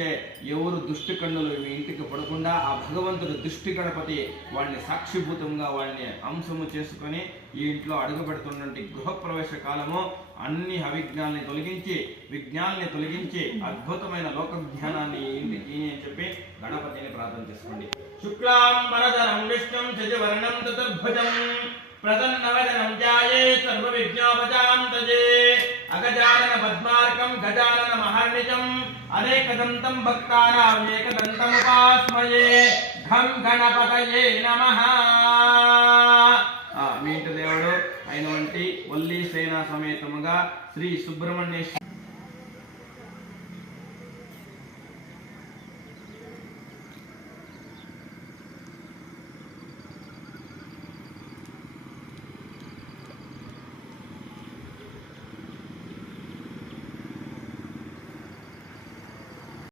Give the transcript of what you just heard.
నుంచే ఎవరు దుష్టి కన్నులు మీ ఇంటికి పడకుండా ఆ భగవంతుడు దుష్టి గణపతి వాడిని సాక్షిభూతంగా వాడిని అంశము చేసుకొని ఈ ఇంట్లో అడుగు పెడుతున్నటువంటి గృహప్రవేశ కాలము అన్ని అవిజ్ఞానాన్ని తొలగించి విజ్ఞానాన్ని తొలగించి అద్భుతమైన లోక జ్ఞానాన్ని ఇంటికి అని చెప్పి గణపతిని ప్రార్థన చేసుకోండి. శుక్లాంబరధరం విష్ణుం శశివర్ణం చతుర్భుజం ప్రసన్నవదనం ధ్యాయే సర్వ విఘ్నోపశాంతయే తజే అగజానన పద్మార్కం గజానన మహర్నిశం అనేకదంతం భక్తానాం ఏకదంతముపాస్మయే ఘం గణపతయే నమః. మీ ఇంటి దేవుడు అయినటువంటి వల్లి సేనా సమేతముగా శ్రీ సుబ్రహ్మణ్యేశ్వర